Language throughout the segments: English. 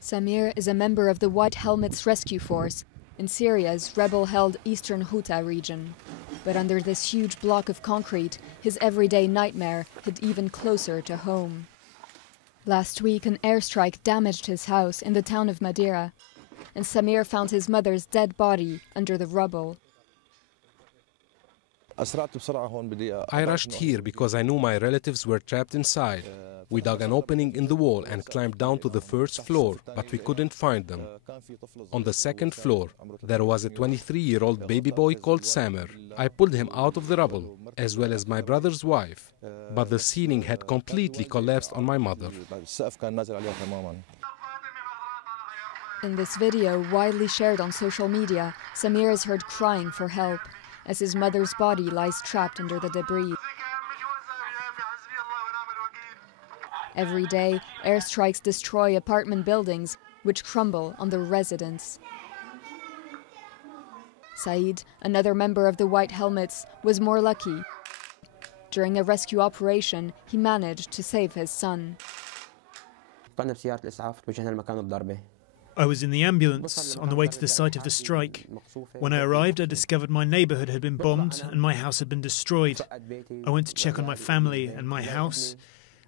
Samir is a member of the White Helmets Rescue Force in Syria's rebel-held Eastern Ghouta region. But under this huge block of concrete, his everyday nightmare hit even closer to home. Last week, an airstrike damaged his house in the town of Madira, and Samir found his mother's dead body under the rubble. I rushed here because I knew my relatives were trapped inside. We dug an opening in the wall and climbed down to the first floor, but we couldn't find them. On the second floor, there was a 23-year-old baby boy called Samir. I pulled him out of the rubble, as well as my brother's wife, but the ceiling had completely collapsed on my mother. In this video, widely shared on social media, Samir is heard crying for help as his mother's body lies trapped under the debris. Every day, airstrikes destroy apartment buildings, which crumble on the residents. Said, another member of the White Helmets, was more lucky. During a rescue operation, he managed to save his son. I was in the ambulance on the way to the site of the strike. When I arrived, I discovered my neighbourhood had been bombed and my house had been destroyed. I went to check on my family and my house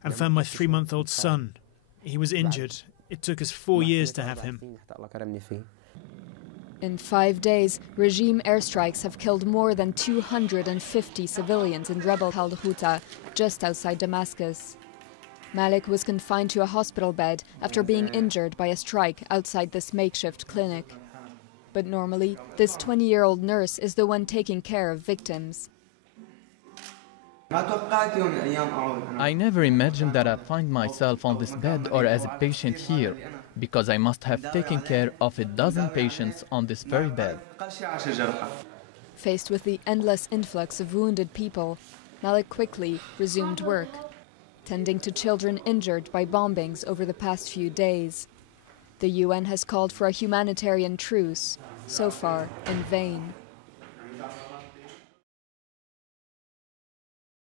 and found my 3-month-old son. He was injured. It took us 4 years to have him. In 5 days, regime airstrikes have killed more than 250 civilians in rebel-held Ghouta, just outside Damascus. Malik was confined to a hospital bed after being injured by a strike outside this makeshift clinic. But normally, this 20-year-old nurse is the one taking care of victims. I never imagined that I'd find myself on this bed or as a patient here, because I must have taken care of a dozen patients on this very bed. Faced with the endless influx of wounded people, Malik quickly resumed work, tending to children injured by bombings over the past few days. The UN has called for a humanitarian truce, so far in vain.